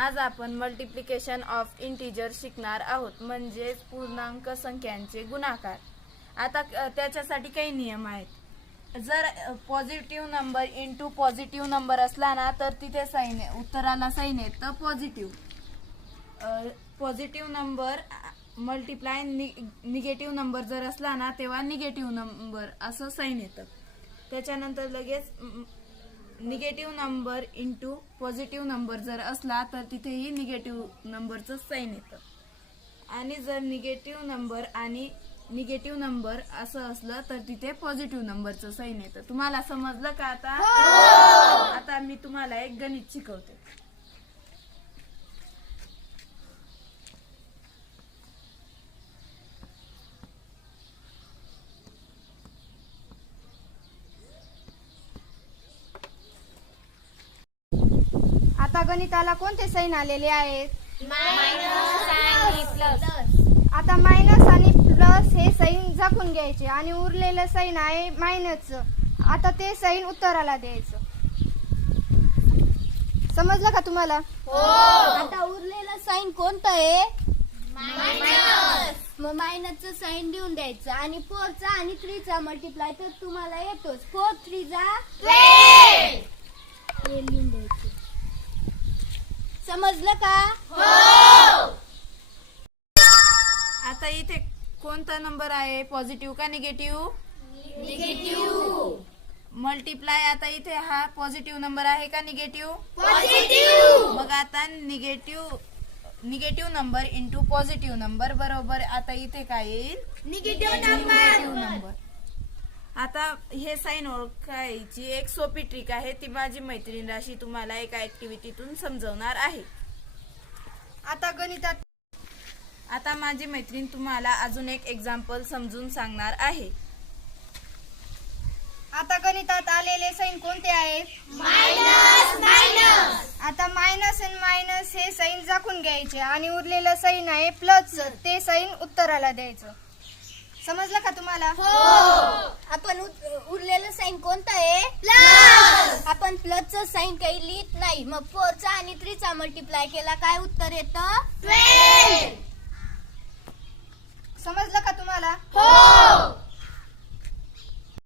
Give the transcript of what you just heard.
आज आपण multiplication of integer शिकणार आहोत, म्हणजे पूर्णांक संख्यांचे गुणाकार। आता त्याच्यासाठी काही नियम आहेत। जर positive number into positive number असला ना तर तिथे साइन उत्तराला साइन येतं positive. Positive number multiply negative number जर असला ना तेव्हा निगेटिव्ह नंबर असं साइन येतं। त्याच्यानंतर लगेच negative number into positive number जर असला तर तिथेही निगेटिव्ह नंबरचं साइन येतं। आणि जर निगेटिव्ह नंबर आणि निगेटिव्ह नंबर असं असलं तर तिथे पॉझिटिव्ह नंबरचं साइन येतं। तुम्हाला समजलं का आता? आता मी तुम्हाला एक गणित शिकवते। आता गणिताला कोणते साइन आलेले आहेत? मायनस आणि प्लस। आता मायनस आणि प्लस हे साइन झाकून घ्यायचे आणि उरलेलं साइन आहे मायनसचं। आता ते साइन उत्तराला द्यायचं। समजलं का तुम्हाला? आता उरलेलं साइन कोणतं आहे? मायनस। मग मायनसचं साइन देऊन द्यायचं आणि 4 चा आणि 3 चा मल्टिप्लाय तर तुम्हाला येतोच। 4 3 जा 12 हे लिहून द्यायचं। समजलं का? आता इथे कोणता नंबर आहे, पॉझिटिव्ह का निगेटिव्ह? निगेटिव्ह। मल्टिप्लाय आता इथे हा पॉझिटिव्ह नंबर आहे का निगेटिव्ह? पॉझिटिव्ह। मग आता negative number into positive number बरोबर आता इथे काय येईल? Negative number. आता हे साइन ओळखायची एक सोपी ट्रिक आहे, ती माझी मैत्रीण राशी तुम्हाला एका ऍक्टिव्हिटीतून समजवणार आहे। आता माझी मैत्रीण तुम्हाला अजून एक एक्झाम्पल समजून सांगणार आहे। आता गणितात आलेले साइन कोणते आहेत? Minus minus. आता मायनस आणि मायनस हे साइन झाकून घ्यायचे आणि उरलेलं साइन आहे प्लस, ते साइन उत्तराला द्यायचं। समजलं का तुम्हाला? आपण उरलेलं साइन कोणतं आहे? प्लस। आपण प्लसचं साइन काही लिहित नाही। मग 4 चा आणि 3 चा मल्टिप्लाय केला काय उत्तर येतं? 12। समजलं का तुम्हाला?